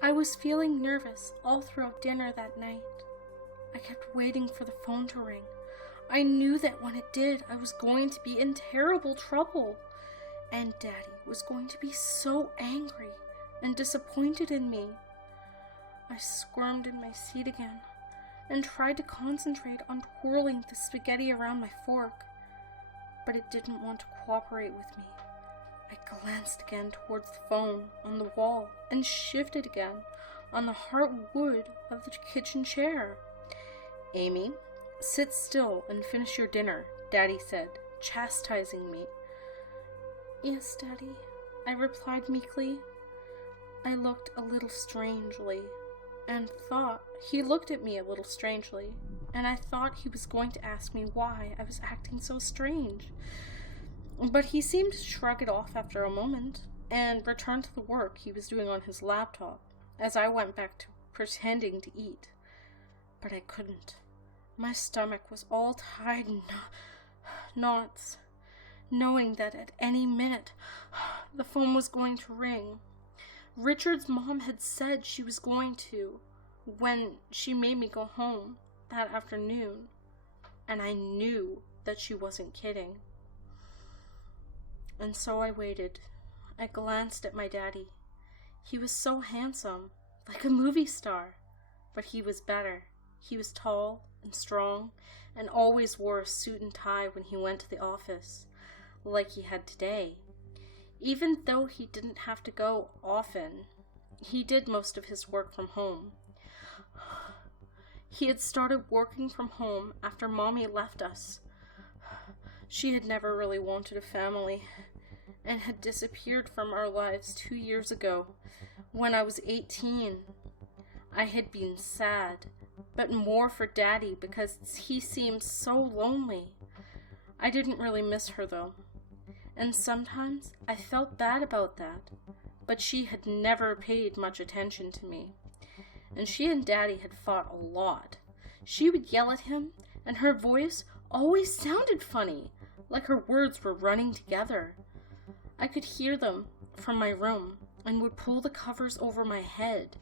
I was feeling nervous all throughout dinner that night. I kept waiting for the phone to ring. I knew that when it did, I was going to be in terrible trouble. And Daddy was going to be so angry and disappointed in me. I squirmed in my seat again and tried to concentrate on twirling the spaghetti around my fork, but it didn't want to cooperate with me. I glanced again towards the phone on the wall and shifted again on the hardwood of the kitchen chair. "Amy, sit still and finish your dinner," Daddy said, chastising me. "Yes, Daddy," I replied meekly. I looked a little strangely, and thought he looked at me a little strangely, and I thought he was going to ask me why I was acting so strange. But he seemed to shrug it off after a moment, and returned to the work he was doing on his laptop, as I went back to pretending to eat. But I couldn't. My stomach was all tied in knots, knowing that at any minute the phone was going to ring. Richard's mom had said she was going to when she made me go home that afternoon, and I knew that she wasn't kidding. And so I waited. I glanced at my daddy. He was so handsome, like a movie star, but he was better. He was tall and strong, and always wore a suit and tie when he went to the office, like he had today. Even though he didn't have to go often, he did most of his work from home. He had started working from home after Mommy left us. She had never really wanted a family, and had disappeared from our lives 2 years ago, when I was 18. I had been sad, but more for Daddy because he seemed so lonely. I didn't really miss her though, and sometimes I felt bad about that, but she had never paid much attention to me, and she and Daddy had fought a lot. She would yell at him, and her voice always sounded funny, like her words were running together. I could hear them from my room, and would pull the covers over my head